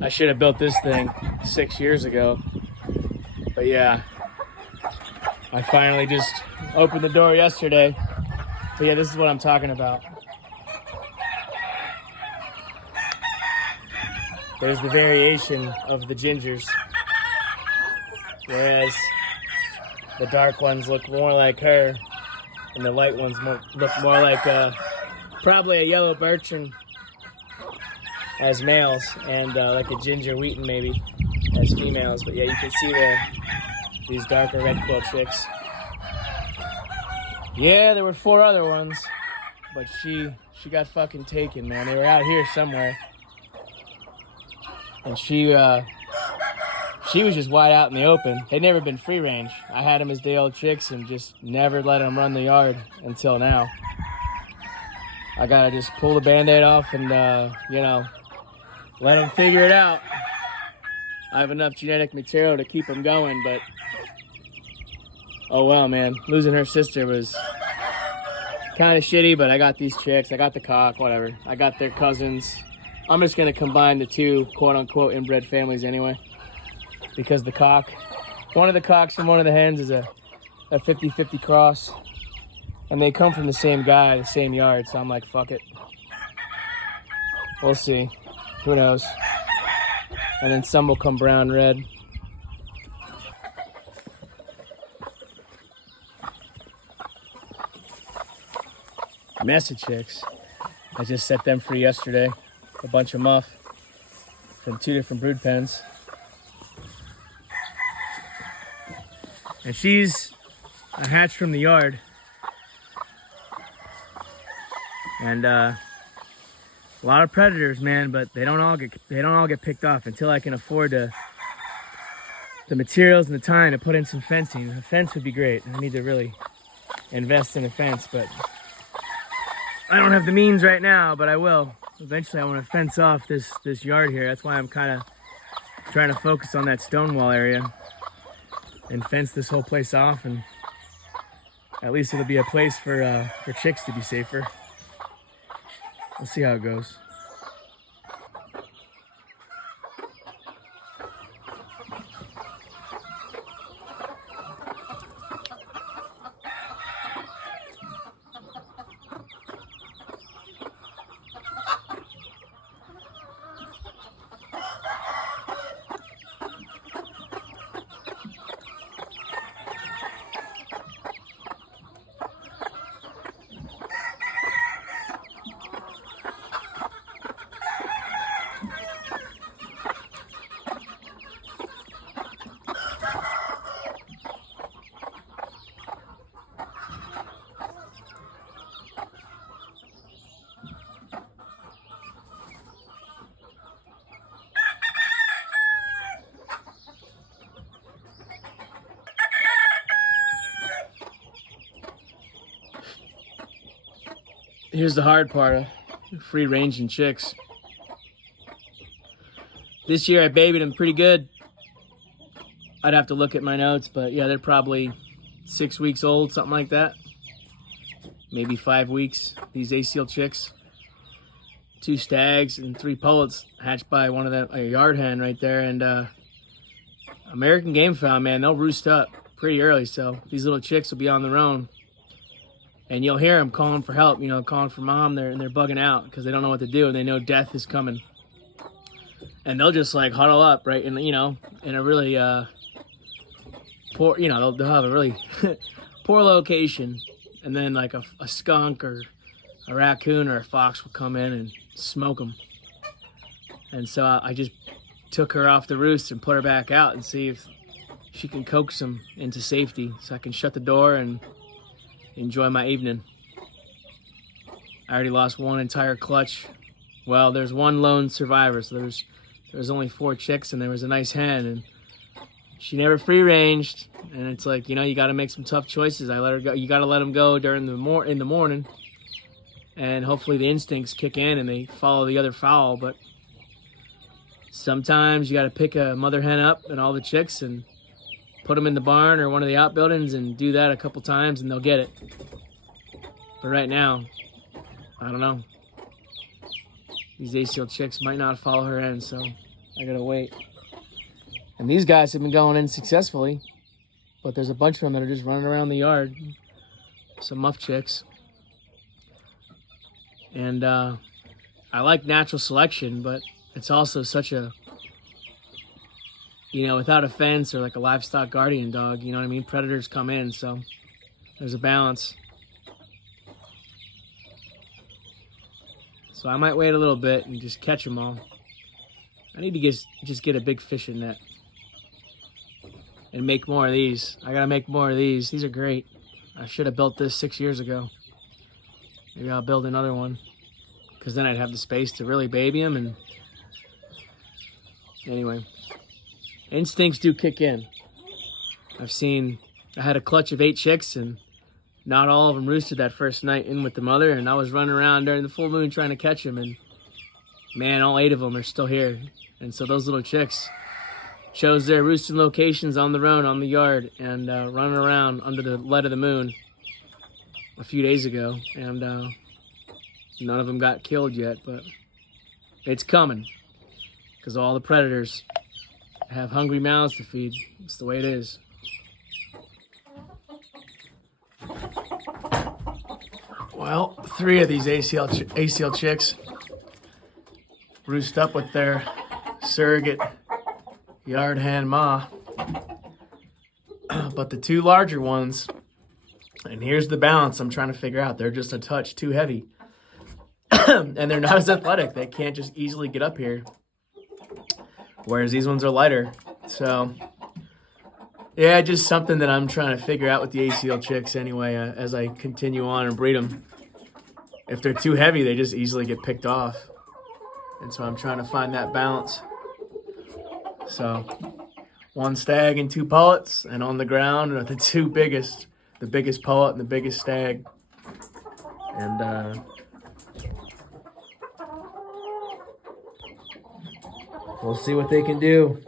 I should have built this thing 6 years ago. But yeah, I finally just opened the door yesterday. But yeah, this is what I'm talking about. There's the variation of the gingers. Whereas the dark ones look more like her, and the light ones look more like probably a yellow birchen as males, and like a ginger wheaton maybe as females. But yeah, you can see these darker red quill chicks. Yeah, there were 4 other ones, but she got fucking taken, man. They were out here somewhere, and she was just wide out in the open. They'd never been free range. I had them as day-old chicks and just never let them run the yard until now. I gotta just pull the Band-Aid off and you know, let them figure it out. I have enough genetic material to keep them going, but oh well, man. Losing her sister was kind of shitty, but I got these chicks. I got the cock, whatever. I got their cousins. I'm just gonna combine the 2 quote-unquote inbred families anyway, because the cock, one of the cocks from one of the hens is a 50-50 cross, and they come from the same guy, the same yard, so I'm like, fuck it. We'll see. Who knows? And then some will come brown red. Message chicks. I just set them free yesterday. A bunch of muff from 2 different brood pens. And she's a hatch from the yard. And a lot of predators, man, but they don't all get picked off until I can afford the materials and the time to put in some fencing. A fence would be great. I need to really invest in a fence, but I don't have the means right now, but I will. Eventually I want to fence off this yard here. That's why I'm kind of trying to focus on that stone wall area and fence this whole place off, and at least it'll be a place for chicks to be safer. We'll see how it goes. Here's the hard part of free ranging chicks. This year I babied them pretty good. I'd have to look at my notes, but yeah, they're probably 6 weeks old, something like that. Maybe 5 weeks, these A-seal chicks. 2 stags and 3 pullets hatched by one of them, a yard hen right there. And American game fowl, man, they'll roost up pretty early, so these little chicks will be on their own. And you'll hear them calling for help, you know, calling for mom. They're bugging out because they don't know what to do, and they know death is coming. And they'll just like huddle up, right, in, you know, in a really poor, you know, they'll have a really poor location, and then like a skunk or a raccoon or a fox will come in and smoke them. And so I just took her off the roost and put her back out and see if she can coax them into safety, so I can shut the door and enjoy my evening. I already lost 1 entire clutch. Well, there's 1 lone survivor, so there's only 4 chicks, and there was a nice hen, and she never free ranged. And it's like, you know, you got to make some tough choices. I let her go. You got to let them go during in the morning, and hopefully the instincts kick in and they follow the other fowl. But sometimes you got to pick a mother hen up and all the chicks and put them in the barn or one of the outbuildings and do that a couple times, and they'll get it. But right now, I don't know. These A-seal chicks might not follow her in, so I gotta wait. And these guys have been going in successfully, but there's a bunch of them that are just running around the yard. Some muff chicks. And I like natural selection, but it's also such a, without a fence or like a livestock guardian dog, you know what I mean? Predators come in, so there's a balance. So I might wait a little bit and just catch them all. I need to just get a big fishing net and make more of these. I gotta make more of these. These are great. I should have built this 6 years ago. Maybe I'll build another one, because then I'd have the space to really baby them. And anyway, instincts do kick in. I had a clutch of 8 chicks, and not all of them roosted that first night in with the mother, and I was running around during the full moon trying to catch them, and man, all 8 of them are still here. And so those little chicks chose their roosting locations on the road, on the yard, and running around under the light of the moon a few days ago, and none of them got killed yet, but it's coming, because all the predators have hungry mouths to feed. It's the way it is. Well, 3 of these ACL chicks roost up with their surrogate yard hen ma. But the 2 larger ones, and here's the balance I'm trying to figure out, they're just a touch too heavy. And they're not as athletic. They can't just easily get up here. Whereas these ones are lighter. So, yeah, just something that I'm trying to figure out with the ACL chicks anyway, as I continue on and breed them. If they're too heavy, they just easily get picked off. And so I'm trying to find that balance. So 1 stag and 2 pullets, and on the ground are the 2 biggest, the biggest pullet and the biggest stag. And we'll see what they can do.